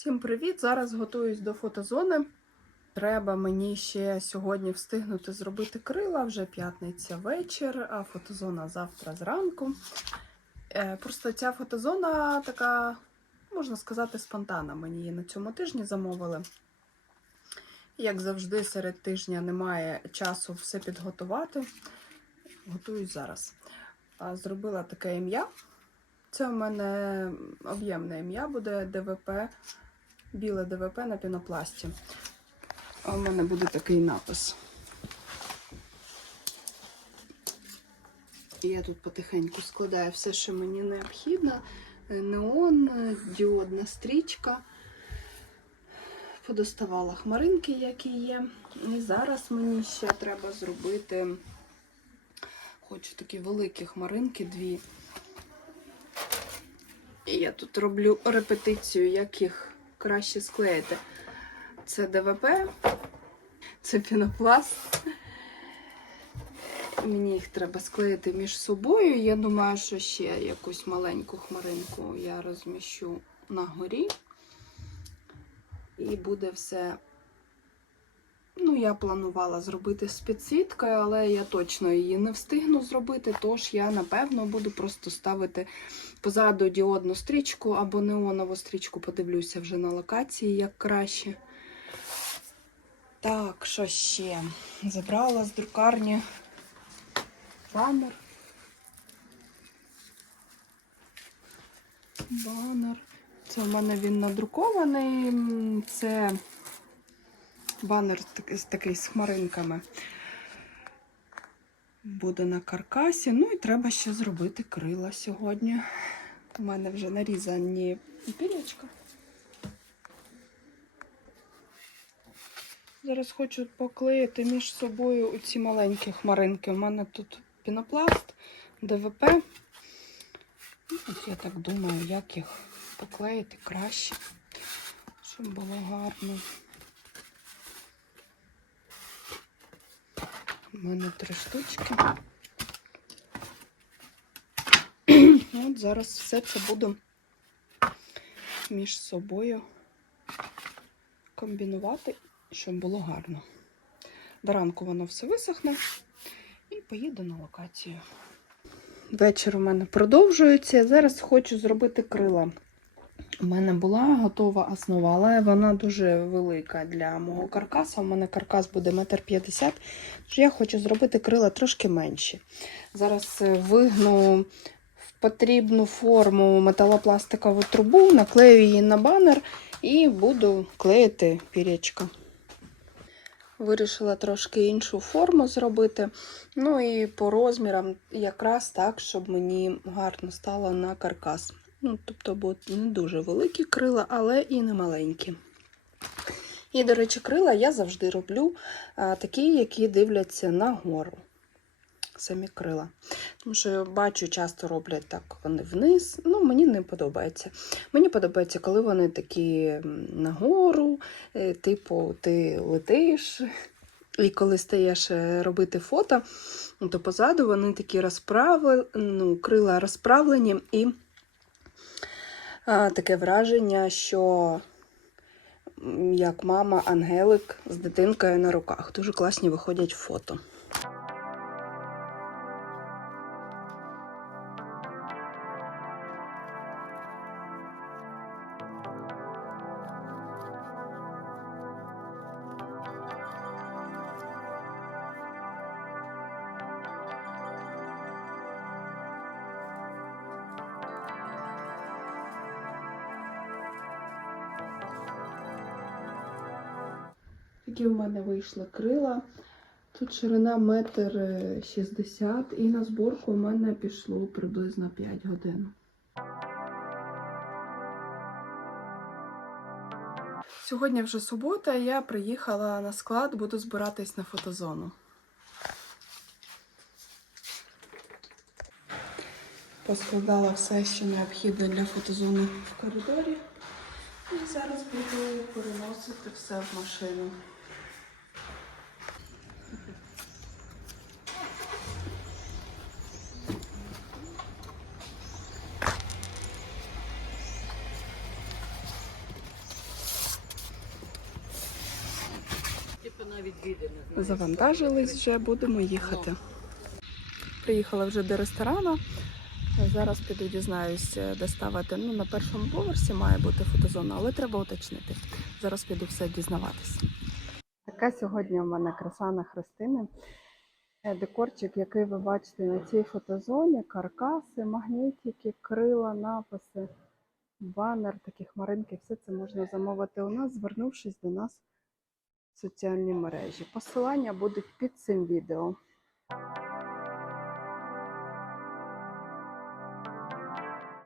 Всім привіт! Зараз готуюсь до фотозони. Треба мені ще сьогодні встигнути зробити крила вже п'ятниця вечір, а фотозона завтра зранку. Е, Просто ця фотозона така, можна сказати, спонтанна. Мені її на цьому тижні замовили. Як завжди, серед тижня немає часу все підготувати. Готуюсь зараз. Зробила таке ім'я. Це у мене об'ємне ім'я буде ДВП, біле ДВП на пінопласті. А у мене буде такий напис. І я тут потихеньку складаю все, що мені необхідно. Е, Неон, е, діодна стрічка. Подоставала хмаринки, які є. І зараз мені ще треба зробити. Хочу такі великі хмаринки, дві. І я тут роблю репетицію, як їх краще склеїти. Це ДВП, це пінопласт. Мені їх треба склеїти між собою. Я думаю, що ще якусь маленьку хмаринку я розміщу на горі. І буде все. Ну, я планувала зробити з підсвіткою, але я точно її не встигну зробити, тож я, напевно, буду просто ставити позаду діодну стрічку або неонову стрічку, подивлюся вже на локації, як краще. Так, що ще? Забрала з друкарні банер. Банер. Це в мене він надрукований. Це банер такий- з хмаринками. Буде на каркасі. Ну і треба ще зробити крила сьогодні. У мене вже нарізані пілечка. Зараз хочу поклеїти між собою ці маленькі хмаринки. У мене тут пінопласт, ДВП. Ну, От я так думаю, як їх поклеїти краще, щоб було гарно. У мене три штучки. От зараз все це буду між собою комбінувати, щоб було гарно. До ранку воно все висохне і поїду на локацію. Вечір у мене продовжується. Зараз хочу зробити крила. У мене була готова основа, але вона дуже велика для мого каркаса. У мене каркас буде 1,50 м, тож я хочу зробити крила трошки менші. Зараз е, вигну в потрібну форму металопластикову трубу, наклею її на банер і буду клеїти пірячка. Вирішила трошки іншу форму зробити. Ну і по розмірам якраз так, щоб мені гарно стало на каркас. Ну, тобто, будуть не дуже великі крила, але і не маленькі. І, до речі, крила я завжди роблю а, такі, які дивляться нагору. Самі крила. Тому що я бачу, часто роблять так вони вниз. Ну, мені не подобається. Мені подобається, коли вони такі нагору, е, типу, ти летиш. І коли стаєш е, робити фото, то позаду вони такі розправлені, ну, крила розправлені і таке враження, що як мама Ангелик з дитинкою на руках. Дуже класні виходять фото. Такі у мене вийшли крила. Тут ширина метр е, шістдесят, і на зборку у мене пішло приблизно 5 годин. Сьогодні вже субота, я приїхала на склад, буду збиратись на фотозону. Поскладала все, що необхідне для фотозони в коридорі. І зараз буду переносити все в машину. Завантажились вже, будемо їхати. Приїхала вже до ресторану. Зараз піду дізнаюсь, де ставити. Ну, на першому поверсі має бути фотозона, але треба уточнити. Зараз піду все дізнаватись. Така сьогодні у мене краса на Христини. Е, Декорчик, який ви бачите на цій фотозоні, каркаси, магнітики, крила, написи, банер, такі хмаринки, все це можна замовити у нас, звернувшись до нас в соціальні мережі. Посилання будуть під цим відео.